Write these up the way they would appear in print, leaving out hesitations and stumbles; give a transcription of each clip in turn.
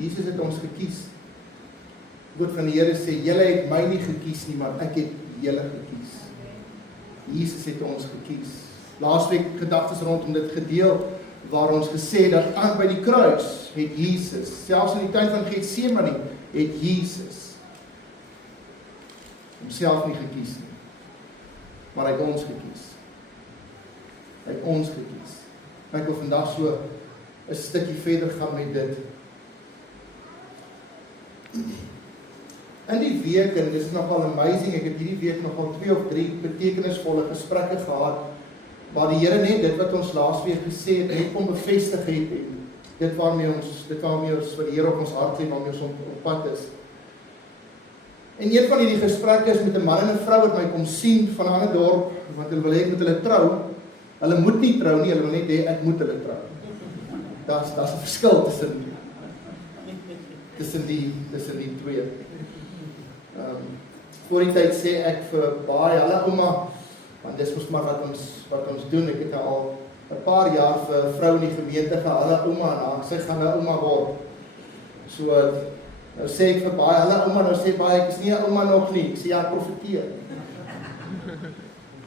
Jesus het ons gekies. Die woord van die Here sê, julle het my nie gekies nie, maar ek het julle gekies. Jesus het ons gekies. Laasweek gedagtes rondom dit gedeel, waar ons gesê dat aan by die kruis het Jesus, selfs in die tuin van Getsemane, het Jesus homself nie gekies nie, maar hy het ons gekies. Hy het ons gekies. En ek wil vandag so 'n stukkie verder gaan met dit. In die week, en dit is nogal amazing, ek het hierdie week nogal 2 of 3 betekenisvolle gesprekke gehad, waar die Here net dit wat ons laasweek gesê het, net kom bevestig het, en dit waarmee ons wat die Here op ons hart lê, waarmee ons op pad is. En een van hierdie gesprekke is met 'n man en 'n vrou wat my kom sien van 'n ander dorp, wat hulle wil hê ek moet hulle trou. Hulle moet nie trou nie, hulle wil net hê ek moet hulle trou. Daar's 'n verskil tussen die twee. Voor die tyd sê ek vir baie, hulle ouma, want dis mos maar wat ons doen. Ek het al 'n paar jaar vir 'n vrou in die gemeente gehad, hulle ouma, en sy gaan hulle ouma word. So, nou sê ek vir baie, hulle ouma, nou sê baie, ek is nie 'n ouma nog nie, ek sê ja, profeteer.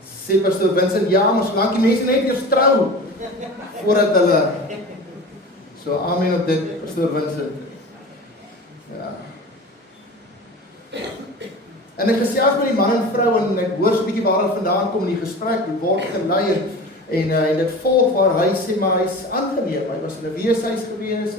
Sê Pastor Vincent, ja, maar solank die mense net eers trou, voordat hulle, so amen op dit, Pastor Vincent. Ja. En ek gesels met die man en vrou, en ek hoor so 'n bietjie waar hulle vandaan kom in die gesprek, die word gelei, en dit volg waar hy sê, maar hy's aangeneem, hy was in 'n weeshuis gewees,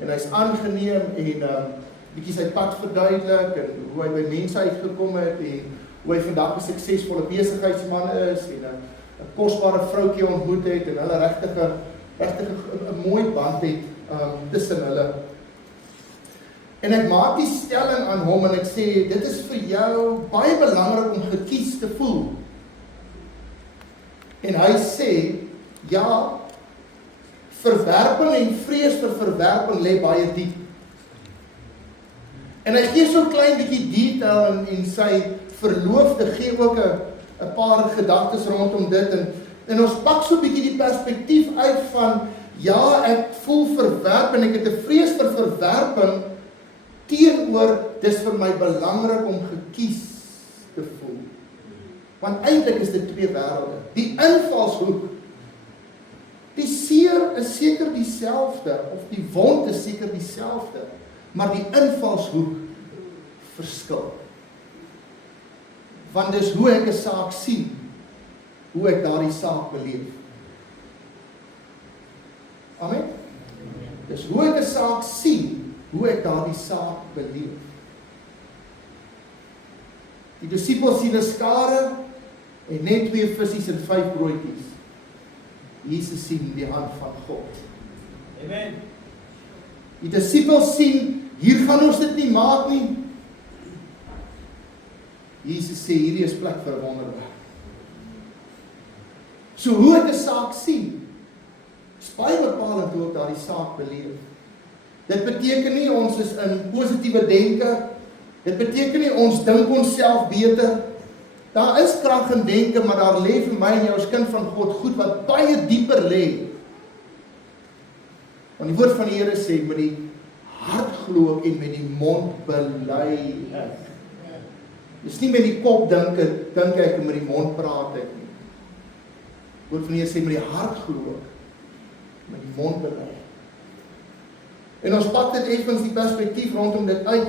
en hy's aangeneem, en bietjie sy pad verduidelik, en hoe hy by mense uitgekom het, en hoe hy vandag 'n suksesvolle besigheidsman is, en 'n kosbare vroutjie ontmoet het, en hulle regtig 'n mooi band het tussen hulle. En ek maak die stelling aan hom, en ek sê, dit is vir jou baie belangrik om gekies te voel. En hy sê, ja, verwerping en vrees vir verwerping lê baie diep. En hy gee so 'n klein bietjie detail, en sy verloofde gee ook 'n paar gedagtes rondom dit, en ons pak so 'n bietjie die perspektief uit van, ja, ek voel verwerp, en ek het 'n vrees vir verwerping, teenoor, dis vir my belangrik om gekies te voel. Want eintlik is dit twee wêrelde. Die invalshoek, die seer is seker dieselfde, of die wond is seker dieselfde, maar die invalshoek verskil. Want dis hoe ek 'n saak sien, hoe ek daardie saak beleef. Amen? Dis hoe ek 'n saak sien, hoe ek daardie saak beleef. Die disippels sien 'n skare en net 2 visse en 5 broodjies. Jesus sien die hand van God. Amen. Die disippels sien, hier gaan ons dit nie maak nie. Jesus sê, hierdie is plek vir 'n wonderwerk. So hoe ek 'n saak sien, is baie bepalend hoe ek daardie saak beleef. Dit beteken nie ons is in positiewe denke, dit beteken nie ons dink onsself beter. Daar is krag in denke, maar daar lê vir my en jou as kind van God goed wat baie dieper lê. Want die woord van die Here sê, met die hart glo ek en met die mond bely ek. Dis nie met die kop dink ek en met die mond praat ek nie. Die woord van die Here sê, met die hart glo ek, met die mond bely ek. En ons pak dit effens die perspektief rondom dit uit,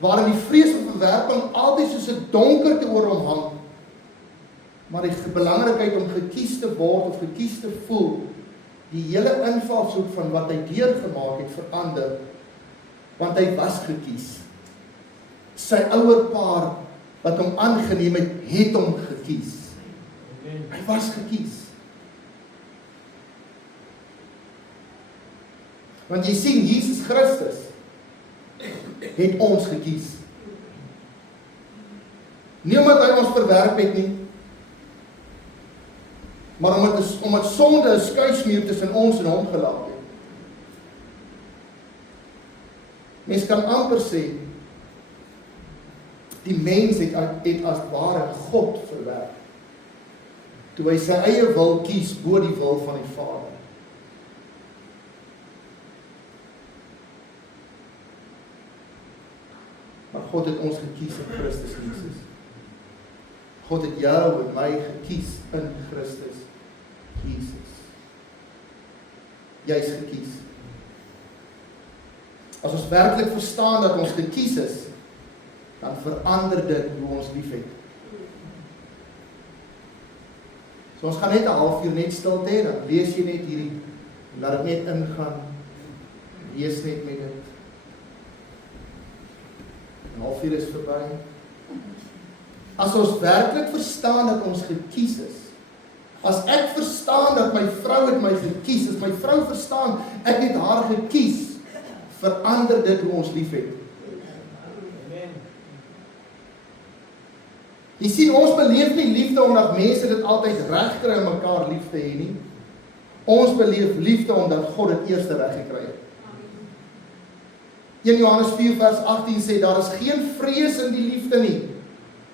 waarin die vrees of verwerping altyd soos 'n donkerte oor hom hang, maar die belangrikheid om gekies te word of gekies te voel, die hele invalshoek van wat hy deurgemaak het verander, want hy was gekies. Sy ouerpaar wat hom aangeneem het hom gekies. Hy was gekies. Want jy sien, Jesus Christus het ons gekies. Nie omdat hy ons verwerp het nie, maar omdat sonde 'n skuismuur tussen ons en hom gelaat het. Mens kan amper sê, die mens het as ware God verwerp, toe hy sy eie wil kies bo die wil van die Vader. God het ons gekies in Christus Jesus. God het jou en my gekies in Christus Jesus. Jy is gekies. As ons werklik verstaan dat ons gekies is, dan verander dit hoe ons lief het. So ons gaan net 'n halfuur net stilte hê, dan lees jy net hierdie, laat dit net ingaan, lees net met dit. 'n halfuur is verby. As ons werklik verstaan dat ons gekies is, as ek verstaan dat my vrou het my gekies, as my vrou verstaan, ek het haar gekies, verander dit hoe ons lief het. Jy sien, ons beleef nie liefde omdat mense dit altyd reg kry om mekaar lief te hê nie. Ons beleef liefde omdat God dit eerste reg gekry het. 1 Johannes 4 vers 18 sê, daar is geen vrees in die liefde nie.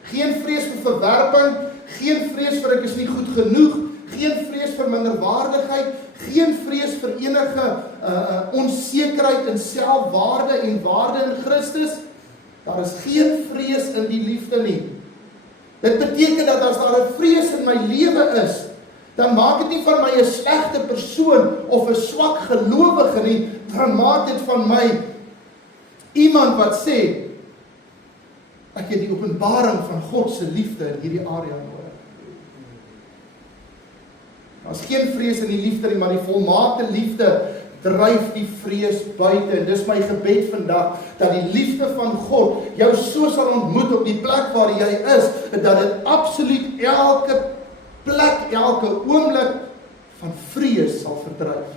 Geen vrees vir verwerping, geen vrees vir ek is nie goed genoeg, geen vrees vir minderwaardigheid, geen vrees vir enige onsekerheid in selfwaarde en waarde in Christus. Daar is geen vrees in die liefde nie. Dit beteken dat as daar 'n vrees in my lewe is, dan maak dit nie van my 'n slegte persoon of 'n swak gelowige nie, dan maak dit van my iemand wat sê, ek het die openbaring van God se liefde in hierdie area nodig. Daar is geen vrees in die liefde nie, maar die volmaakte liefde dryf die vrees buite. En dis my gebed vandag, dat die liefde van God jou so sal ontmoet op die plek waar jy is, dat dit absoluut elke plek, elke oomblik van vrees sal verdryf.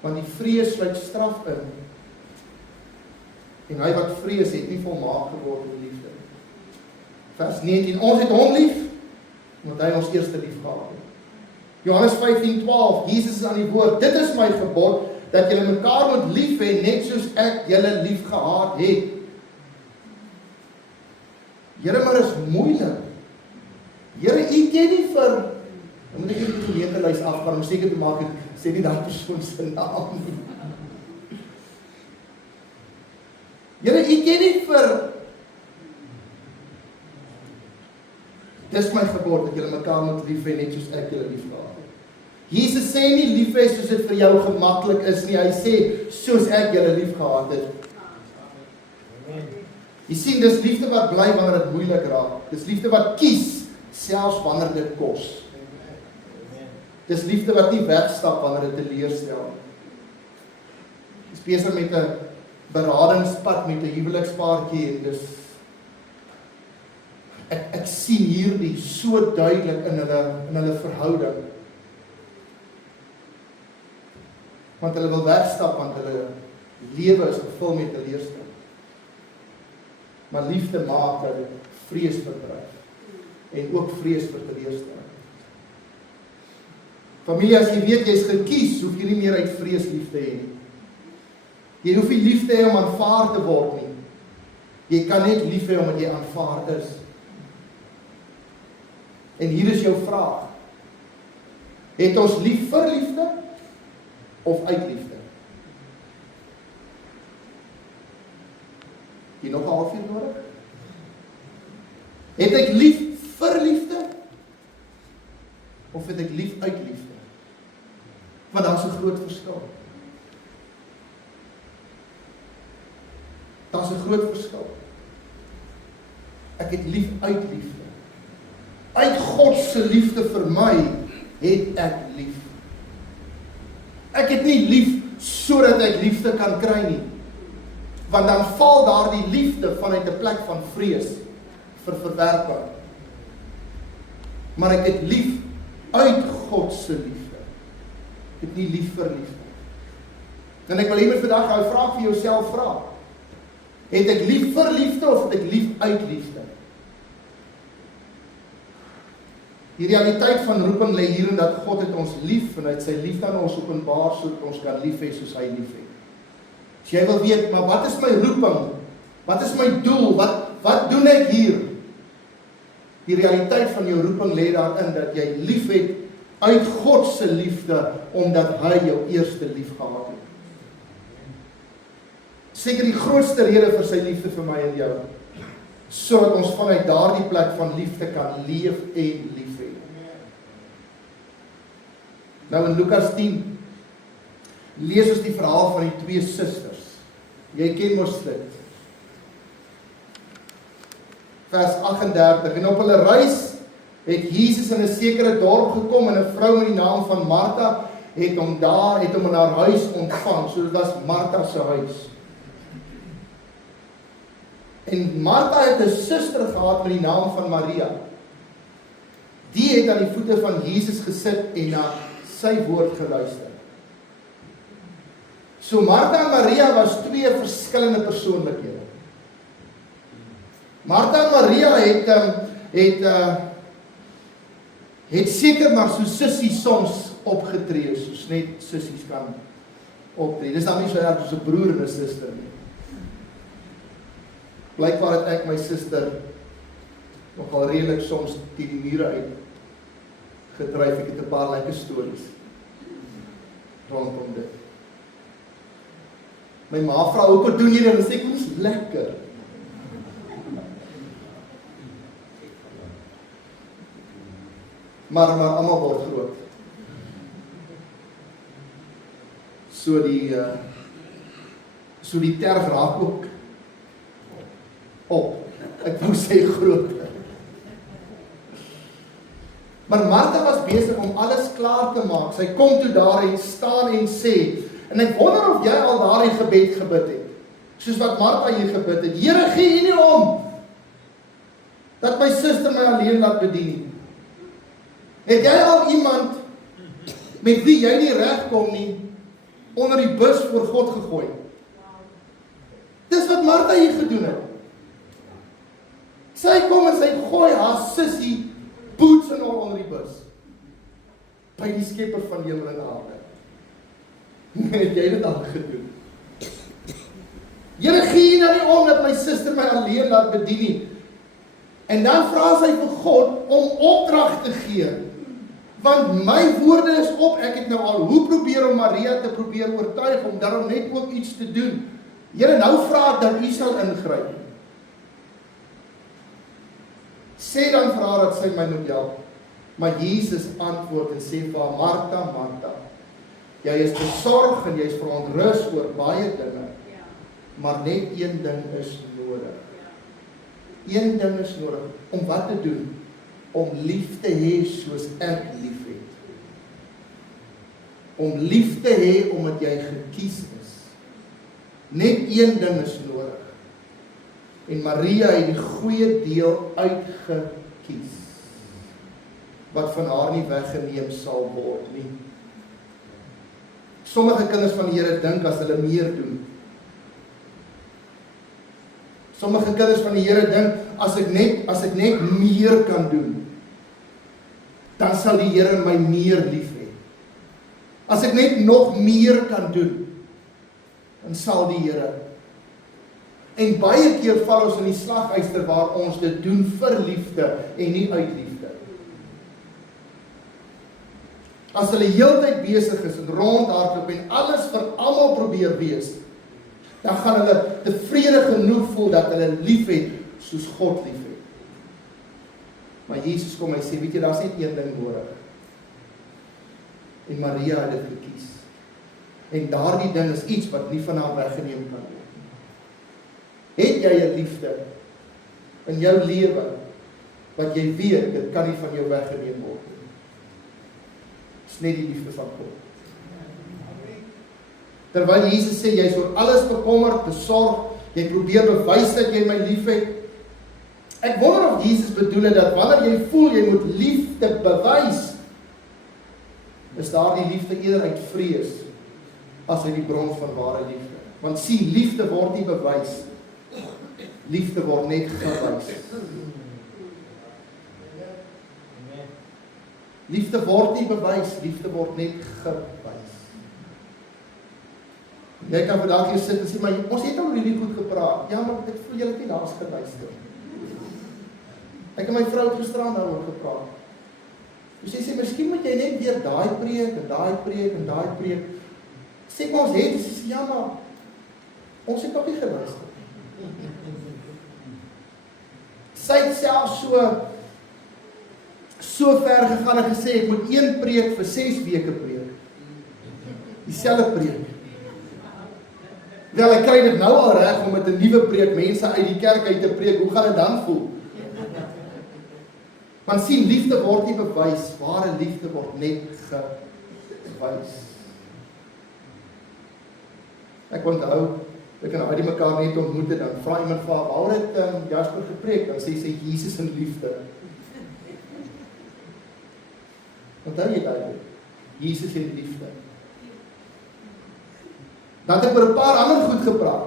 Want die vrees sluit straf in. En hy wat vrees het nie volmaak geword in die liefde. Vers 19, ons het hom lief, omdat hy ons eerste lief gehad het. Johannes 15:12, Jesus is aan die woord, dit is my gebod, dat julle mekaar moet lief hê, net soos ek julle lief gehad het. Here, maar is moeilik. Here, u ken nie vir, dan moet ek die gemeentelys afgaan, om seker te maak, sê nie dat persoon se naam nie. Here, u ken nie vir, dis my gebod, dat julle mekaar moet lief hê, net soos ek julle lief gehad het. Jesus sê nie lief hê soos dit vir jou gemaklik is nie, hy sê, soos ek julle lief gehad het. Jy sien, dis liefde wat bly wanneer dit moeilik raak. Dis liefde wat kies, selfs wanneer dit kos. Dis liefde wat nie wegstap wanneer dit teleurstel. Dis besig met 'n beradingspad met 'n huwelikspaartjie en dis ek sien hierdie so duidelik in hulle verhouding. Want hulle wil wegstap want hulle lewe is gevul met teleurstelling. Maar liefde maak dat dit vrees verdryf en ook vrees vir teleurstelling. Familie, as jy weet jy is gekies, hoef jy nie meer uit vrees lief te hê nie. Jy hoef nie lief te hê om aanvaar te word nie. Jy kan net lief hê omdat jy aanvaar is. En hier is jou vraag. Het ons lief vir liefde of uit liefde? Jy nog 'n halfuur nodig? Het ek lief vir liefde of het ek lief uit liefde? Want daar's 'n groot verskil. Daar's 'n groot verskil. Ek het lief uit liefde. Uit God se liefde vir my het ek lief. Ek het nie lief sodat ek liefde kan kry nie. Want dan val daardie liefde vanuit 'n plek van vrees vir verwerping. Maar ek het lief uit God se liefde. Ek het nie lief vir liefde. En ek wil hê met vandag jou vraag vir jouself vra. Het ek lief vir liefde of het ek lief uit liefde? Die realiteit van roeping lê hierin dat God het ons lief en hy het sy liefde aan ons openbaar sodat ons kan lief hê soos hy lief het. As jy wil weet, maar wat is my roeping? Wat is my doel? Wat doen ek hier? Die realiteit van jou roeping lê daarin dat jy lief het uit God se liefde omdat hy jou eerste lief gehad het. Seker die grootste rede vir sy liefde vir my en jou, sodat ons vanuit daardie plek van liefde kan leef en lief hê. Nou in Lukas 10 lees ons die verhaal van die twee susters. Jy ken mos dit. Vers 38, en op hulle reis het Jesus in 'n sekere dorp gekom en 'n vrou met die naam van Martha het hom in haar huis ontvang. So dit was Martha se huis. En Martha het 'n suster gehad met die naam van Maria. Die het aan die voete van Jesus gesit en na sy woord geluister. So Martha en Maria was twee verskillende persoonlikhede. Martha en Maria het seker maar so sissies soms opgetree, soos net sissies kan optree. Dis dan nie so erg soos 'n broer en 'n suster nie. Blykbaar het ek my suster nogal redelik soms teen die mure uit gedryf. Ek het 'n paar lekker stories rondom dit. My ma vra, "Hoekom doen jy dit?" En sê ek, "Dit is lekker." Maar almal word groot. So die terg raak ook op. Ek wou sê groot. Maar Martha was besig om alles klaar te maak. Sy kom toe daar en staan en sê, en ek wonder of jy al daardie gebed gebid het, soos wat Martha hier gebid het, Here, gee U nie om, dat my suster my alleen laat bedien nie. Het jy al iemand, met wie jy nie regkom nie, onder die bus voor God gegooi? Dis wat Martha hier gedoen het. Sy kom en sy gooi haar sussie boots en al onder die bus. By die skepper van hemel en aarde. Het jy dit al gedoen? Here, gee U nou nie om dat my suster my alleen laat bedien nie. En dan vra sy vir God om opdrag te gee. Want my woorde is op, ek het nou al hoe probeer om Maria te probeer oortuig om daarom net ook iets te doen. Here, nou vra ek dat U sal ingryp. Sê dan vir haar dat sy my moet help. Maar Jesus antwoord en sê vir haar, Martha, Martha, jy is besorg en jy is verontrus oor baie dinge, maar net een ding is nodig. Een ding is nodig, om wat te doen? Om lief te hê soos ek lief het. Om lief te hê omdat jy gekies is. Net een ding is nodig. En Maria het die goeie deel uitgekies, wat van haar nie weggeneem sal word nie. Sommige kinders van die Here dink as hulle meer doen. Sommige kinders van die Here dink, as ek net meer kan doen, dan sal die Here my meer lief hê. As ek net nog meer kan doen, dan sal die Here. En baie keer val ons in die slaguister waar ons dit doen vir liefde en nie uit liefde. As hulle heeltyd besig is en rondhardloop en alles vir almal probeer wees, dan gaan hulle tevrede genoeg voel dat hulle lief het soos God lief het. Maar Jesus kom en sê, weet jy, daar is net een ding nodig. En Maria het dit gekies. En daardie ding is iets wat nie van haar weggeneem kan word. Het jy 'n liefde in jou lewe, wat jy weet, dit kan nie van jou weggeneem word nie. Dit is net die liefde van God. Terwyl Jesus sê, jy is oor alles bekommerd, besorg, jy probeer bewys dat jy my lief het. Ek wonder of Jesus bedoel het dat wanneer jy voel jy moet liefde bewys, is daar die liefde eerder uit vrees as uit die bron van ware liefde. Want sien, liefde word nie bewys, liefde word net gewys. Liefde word nie bewys, liefde word net gewys. Jy kan vandag hier sit en sê, maar ons het al really goed gepraat. Ja, maar ek voel jy het nie laas geluister. Ek en my vrou het gisteraan daaroor gepraat. Dus sy sê, miskien moet jy net weer daai preek en daai preek en daai preek. Sê maar ons het, sy sê, ja maar, Ons het nog nie geluister. Sy het self so ver gegaan en gesê, ek moet een preek vir 6 weke preek. Dieselfde preek. Wel, ek kry dit nou al reg om met 'n nuwe preek mense uit die kerk uit te preek, hoe gaan dit dan voel? Want sien, liefde word nie bewys, ware liefde word net gewys. Ek onthou, ek en hy mekaar net ontmoet het, dan vra iemand vir haar, waar het Jasper gepreek? Dan sê sy, Jesus in liefde. Onthou jy dit? Jesus in liefde. Dan het ek oor 'n paar ander goed gepraat.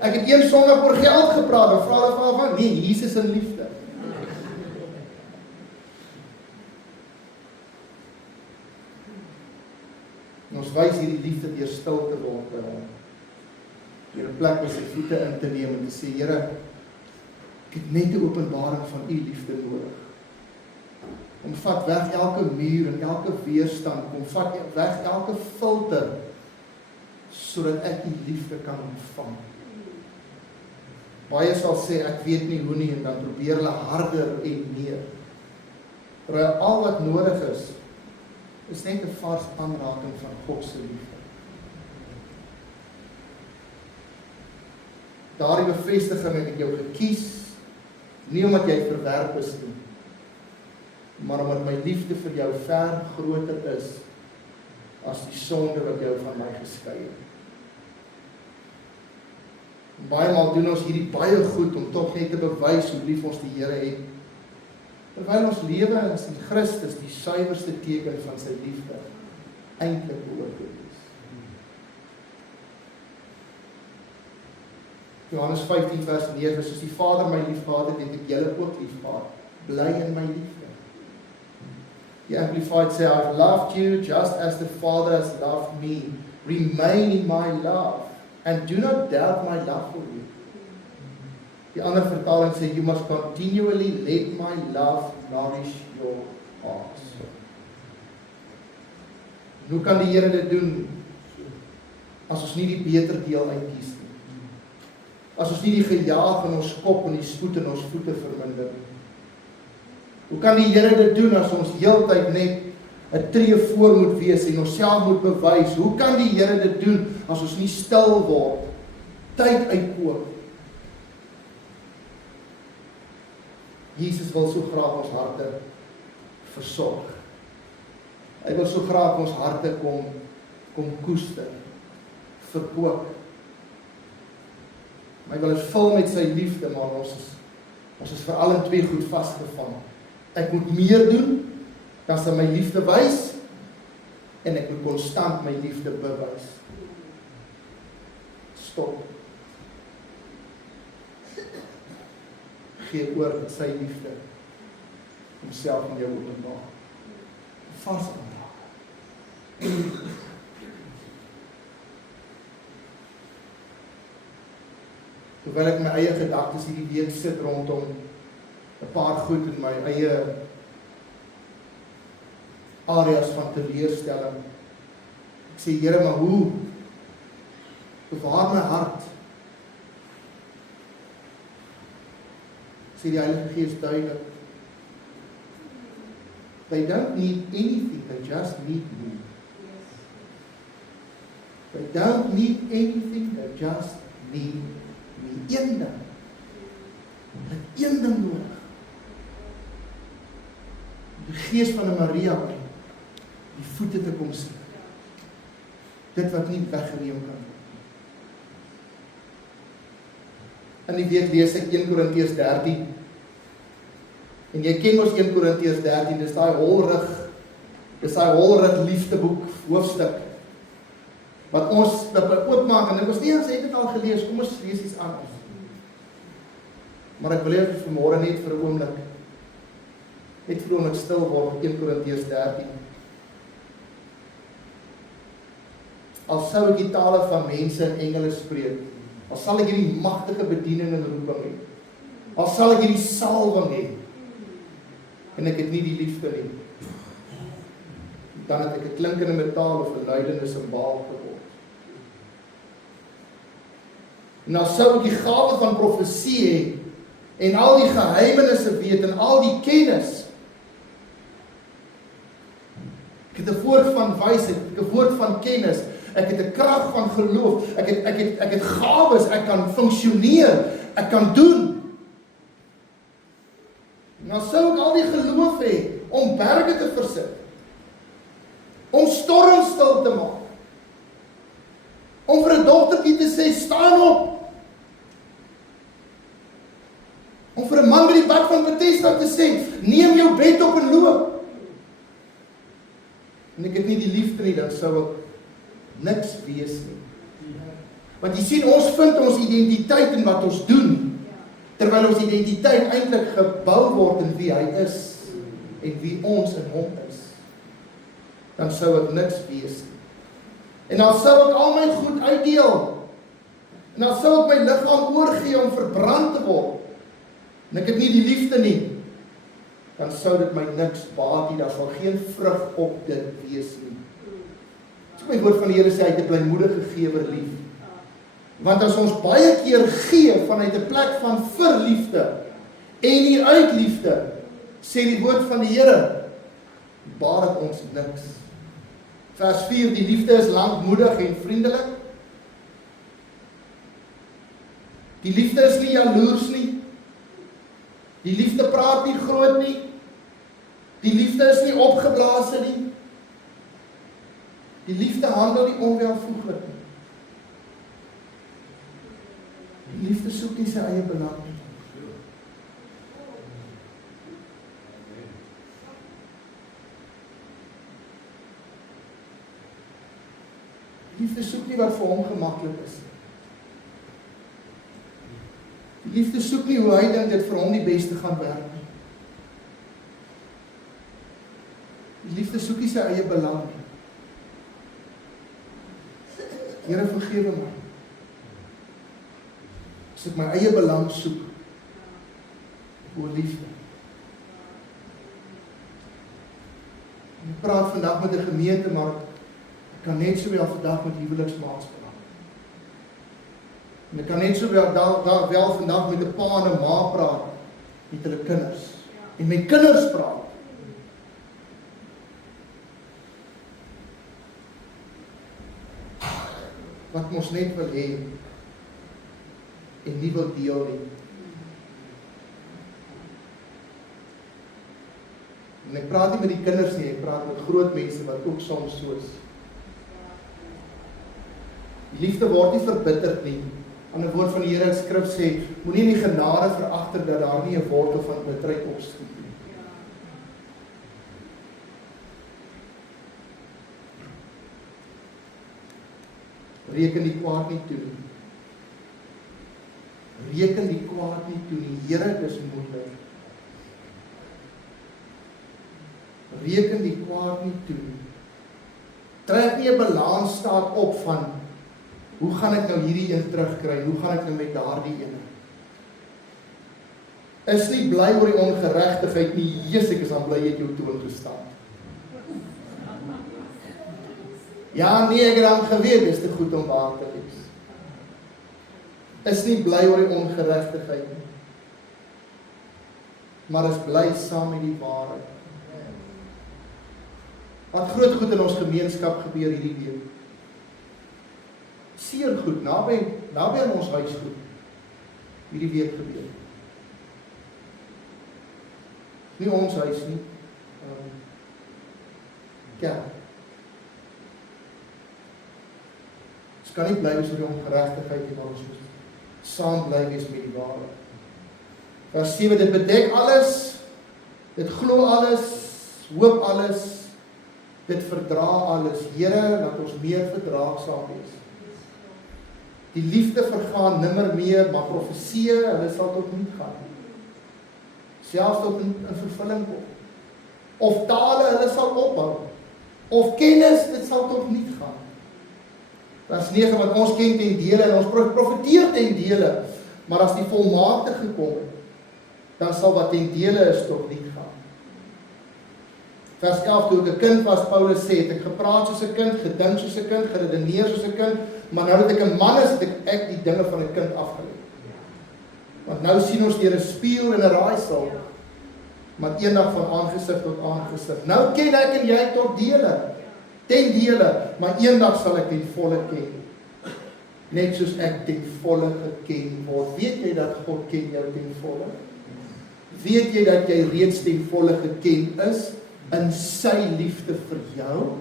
Ek het een Sondag oor geld gepraat, dan vra hulle vir haar, nee, Jesus in liefde. En ons wys hierdie liefde deur stil te word, deur 'n plek by sy voete in te neem en te sê, Here, ek het net 'n openbaring van u liefde nodig. Kom vat weg elke muur en elke weerstand, kom vat weg elke filter, sodat ek u liefde kan ontvang. Baie sal sê, ek weet nie hoe nie, en dan probeer hulle harder en meer. Terwyl al wat nodig is net 'n vars aanraking van God se liefde. Daardie bevestiging, ek het jou gekies, nie omdat jy verwerp is nie, maar omdat my liefde vir jou ver groter is as die sonde wat jou van my geskei het. Baie maal doen ons hierdie baie goed om tog net te bewys hoe lief ons die Here het, terwyl ons lewe in Christus die suiwerste teken van sy liefde eintlik beoordeel is. Johannes 15 vers 9, soos die Vader my lief gehad het, het ek julle ook lief gehad. Bly in my liefde. Die Amplified sê, I've loved you just as the Father has loved me. Remain in my love and do not doubt my love for you. Die ander vertaling sê, you must continually let my love nourish your hearts. Hoe kan die Here dit doen as ons nie die beter deel uitkies nie? As ons nie die gejaag in ons kop en die spoed in ons voete verminder nie? Hoe kan die Here dit doen as ons heeltyd net 'n tree voor moet wees en onsself moet bewys? Hoe kan die Here dit doen as ons nie stil word, tyd uitkoop? Jesus wil so graag ons harte versorg. Hy wil so graag ons harte kom koester, verkoop. Hy wil ons vul met sy liefde, maar ons is veral in twee goed vasgevang. Ek moet meer doen, dan sy my liefde wys, en ek moet konstant my liefde bewys. Stop. Gee oor sy liefde, homself in jou openbaar. Vars aanraak. Terwyl ek my eie gedagtes hierdie week sit rondom 'n paar goed in my eie areas van teleurstelling. Ek sê, Here, maar hoe? Bewaar my hart. Sê die Heilige Gees duidelik. They don't need anything, they just need me. They don't need anything, they just need me. Een ding. Hulle het een ding nodig. Die Gees van 'n Maria by die voete te kom sit. Dit wat nie weggeneem kan word. In die week lees ek 1 Korintiërs 13. En jy ken ons 1 Korintiërs 13, dis daai holrig liefdeboek hoofstuk wat ons oopmaak en ek was nie eens het dit al gelees, kom ons lees iets anders. Maar ek wil hê vanmôre net vir 'n oomblik stil word met 1 Korintiërs 13. Al sou ek die tale van mense en engele spreek, al sal ek hierdie magtige bediening en roeping hê, al sal ek hierdie salwing hê, en ek het nie die liefde nie, dan het ek 'n klinkende metaal of 'n luidende simbaal geword. En dan sou ek die gawe van profesie hê, en al die geheimenisse weet, en al die kennis. Ek het 'n woord van wysheid, ek het 'n woord van kennis, ek het 'n krag van geloof, ek het gawes, ek kan funksioneer, ek kan doen. En dan sou ek al die geloof hê om berge te versit, om storms stil te maak, om vir 'n dogtertjie te sê, staan op, om vir 'n man by die bad van Bethesda te sê, neem jou bed op en loop. En ek het nie die liefde nie, dan sou ek niks wees nie. Want jy sien, ons vind ons identiteit in wat ons doen, terwyl ons identiteit eintlik gebou word in wie hy is, en wie ons in hom is. Dan sou ek niks wees nie. En dan sou ek al my goed uitdeel, en dan sou ek my liggaam oorgee om verbrand te word, en ek het nie die liefde nie, dan sou dit my niks baat nie, daar sal geen vrug op dit wees nie. So my woord van die Here sê, hy het 'n blymoedige gewer lief. Want as ons baie keer gee vanuit 'n plek van verliefde en nie uit liefde, sê die woord van die Here, baat dit ons niks. Vers 4, die liefde is lankmoedig en vriendelik. Die liefde is nie jaloers nie. Die liefde praat nie groot nie. Die liefde is nie opgeblaase nie. Die liefde handel nie onwelvoeglik nie. Die liefde soek nie sy eie belang nie. Die liefde soek nie wat vir hom gemaklik is. Die liefde soek nie hoe hy dink dit vir hom die beste gaan werk nie. Die liefde soek nie sy eie belang nie. Here, vergewe my. As ek my eie belang soek oor liefde. En ek praat vandag met 'n gemeente, maar ek kan net sowel vandag met huweliksmaats praat. En ek kan net sowel wel vandag met 'n pa en 'n ma praat met hulle kinders. En met kinders praat. Wat ons net wil hê en nie wil deel nie. En ek praat nie met die kinders nie, ek praat met groot mense wat ook soms so is. Die liefde word nie verbitterd nie. Aan die woord van die Here in skrif sê, moenie in die genade veragter dat daar nie 'n wortel van bitterheid opskiet nie. Reken die kwaad nie toe nie. Reken die kwaad nie toe nie. Here, dis moeilik. Reken die kwaad nie toe nie. Trek nie 'n balansstaat op van hoe gaan ek nou hierdie een terugkry? Hoe gaan ek nou met daardie een? Is nie bly oor die ongeregtigheid nie. Jesus, ek is aan bly jy het jou toon gestaan. Ja, nee, ek het dan geweet, dis te goed om waar te wees. Is nie bly oor die ongeregtigheid nie. Maar is bly saam met die waarheid. Wat groot goed in ons gemeenskap gebeur hierdie week. Seer goed, naby aan ons huis goed. Hierdie week gebeur. Nie ons huis nie. Kerk. Ons kan nie bly wees oor die ongeregtigheid nie, maar ons moet saam bly wees met die waarheid. Vers 7, dit bedek alles, dit glo alles, hoop alles, dit verdra alles. Here, laat ons meer verdraagsaam wees. Die liefde vergaan nimmer meer, maar profeseë, hulle sal tot niet gaan. Selfs tot in vervulling kom. Of tale, hulle sal ophou. Of kennis, dit sal tot niet gaan. Vers 9, want ons ken ten dele en ons profeteer ten dele, maar as die volmaakte gekom het, dan sal wat ten dele is tot niet gaan. Vers 11, toe ek 'n kind was, Paulus sê, het ek gepraat soos 'n kind, gedink soos 'n kind, geredeneer soos 'n kind, Maar nou dat ek 'n man is, het ek die dinge van 'n kind afgelê. Want nou sien ons deur 'n spieël en 'n raaisel, maar eendag van aangesig tot aangesig. Nou ken ek en jy tot dele, ten dele, maar eendag sal ek ten volle ken. Net soos ek ten volle geken word. Weet jy dat God ken jou ten volle? Weet jy dat jy reeds ten volle geken is in sy liefde vir jou?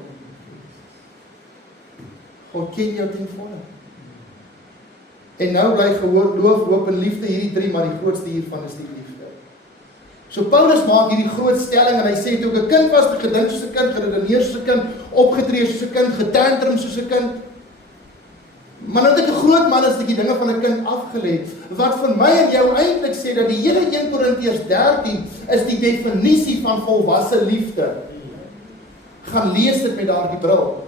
God ken jou ten volle. En nou bly geloof, hoop en liefde hierdie drie, maar die grootste hiervan is die liefde. So Paulus maak hierdie groot stelling en hy sê, toe ek 'n kind was, gedink soos 'n kind, geredeneer soos 'n kind, opgetree soos 'n kind, getantrum soos 'n kind. Maar nou dat ek 'n groot man is, dat ek die dinge van 'n kind afgelê, wat vir my en jou eintlik sê, dat die hele 1 Korintiërs 13 is die definisie van volwasse liefde. Gaan lees dit met daardie bril.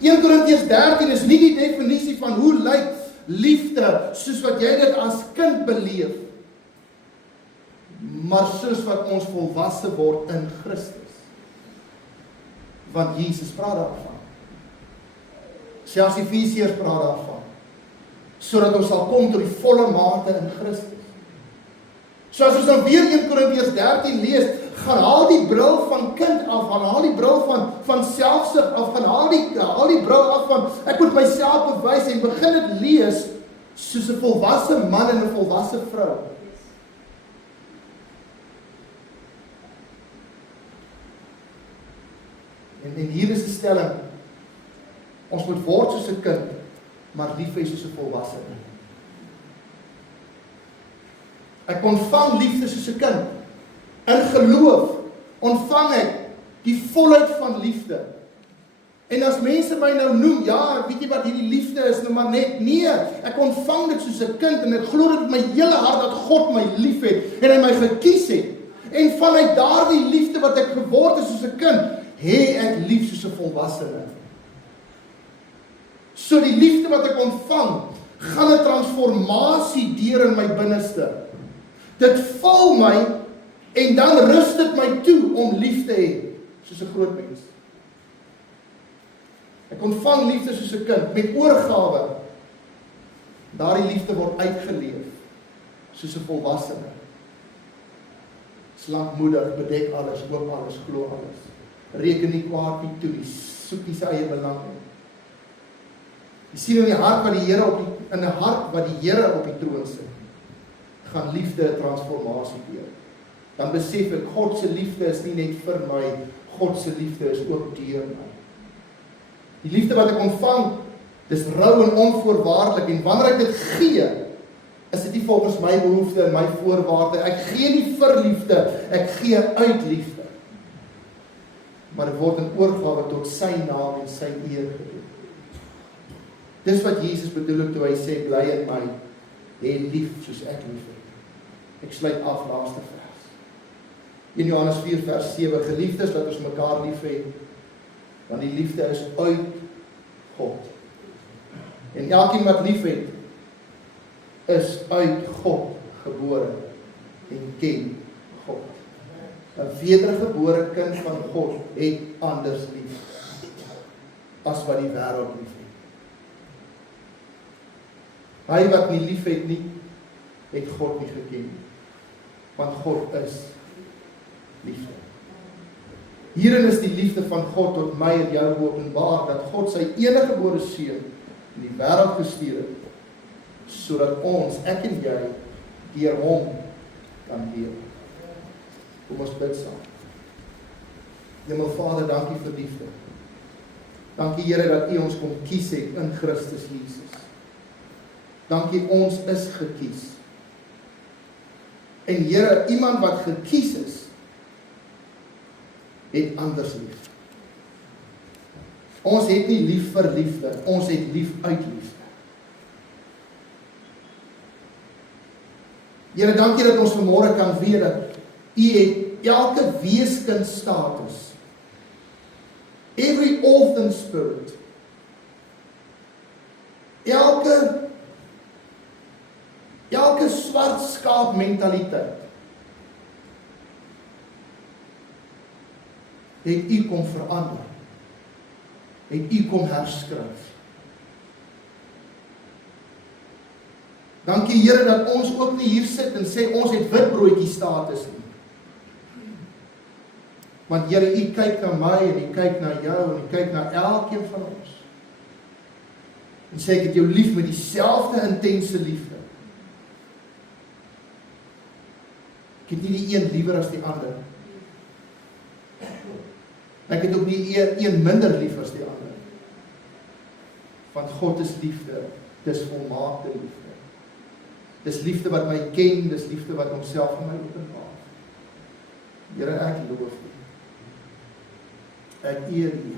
1 Korintiërs 13 is nie die definisie van hoe lyk liefde, soos wat jy dit as kind beleef, maar soos wat ons volwasse word in Christus. Want Jesus praat daarvan. Selfs Efesiërs praat daarvan. Sodat ons sal kom tot die volle mate in Christus. So as ons dan weer 1 Korintiërs 13 lees, gaan haal die bril van kind af, gaan haal die bril van selfsug af, gaan haal die bril af van ek moet myself bewys en begin dit lees soos 'n volwasse man en 'n volwasse vrou. En hier is die stelling, ons moet word soos 'n kind, maar lief hê soos 'n volwassene. Ek ontvang liefde soos 'n kind. In geloof ontvang ek die volheid van liefde. En as mense my nou noem, ja, weet jy wat hierdie liefde is, nou maar net, nee, ek ontvang dit soos 'n kind en ek glo dit met my hele hart dat God my liefhet en hy my gekies het. En vanuit daardie liefde wat ek geword het soos 'n kind, hê ek lief soos 'n volwassene. So die liefde wat ek ontvang, gaan 'n transformasie deur in my binneste. Dit vul my en dan rus dit my toe om lief te hê, soos 'n groot mens. Ek ontvang liefde soos 'n kind, met oorgawe. Daardie liefde word uitgeleef, soos 'n volwassene. Slankmoedig, bedek alles, hoop alles, glo alles. Reken nie kwaad nie toe, nie soek nie sy eie belang nie. Jy sien in 'n hart wat die Here op die troon sit, gaan liefde 'n transformasie deur. Dan besef ek, God se liefde is nie net vir my, God se liefde is ook deur my. Die liefde wat ek ontvang, dis rou en onvoorwaardelik, en wanneer ek dit gee, is dit nie volgens my behoefte en my voorwaarde. Ek gee nie vir liefde, ek gee uit liefde. Maar dit word in oorgawe tot sy naam en sy eer gedoen. Dis wat Jesus bedoel toe hy sê, bly in my, hê lief soos ek lief het. Ek sluit af laaste vers. In Johannes 4 vers 7, geliefdes, laat ons mekaar lief hê, want die liefde is uit God. En elkeen wat lief het, is uit God gebore en ken God. 'n wedergebore kind van God het anders lief as wat die wêreld lief het. Hy wat nie lief het nie, het God nie geken nie, want God is liefde. Hierin is die liefde van God tot my en jou openbaar, dat God sy enige gebore seun in die wêreld gestuur het, sodat ons, ek en jy, deur hom kan leef. Kom ons bid saam. Hemelvader, dankie vir liefde. Dankie Here dat U ons kom kies het in Christus Jesus. Dankie, ons is gekies. En Here, iemand wat gekies is, het anders lief. Ons het nie lief vir liefde, ons het lief uit liefde. Here, dankie dat ons vanmôre kan weet dat U het elke weeskind status, every orphan spirit, elke swart skaap mentaliteit, het U kom verander, het U kom herskryf. Dankie Here dat ons ook nie hier sit en sê ons het witbroodjie status nie. Want Here, U kyk na my en U kyk na jou en U kyk na elkeen van ons. En sê ek het jou lief met dieselfde intense liefde. Ek het nie die een liewer as die ander. Ek het ook nie een minder lief as die ander. Want God is liefde, dis volmaakte liefde. Dis liefde wat my ken, dis liefde wat homself aan my openbaar. Here, ek loof U. Ek eer U.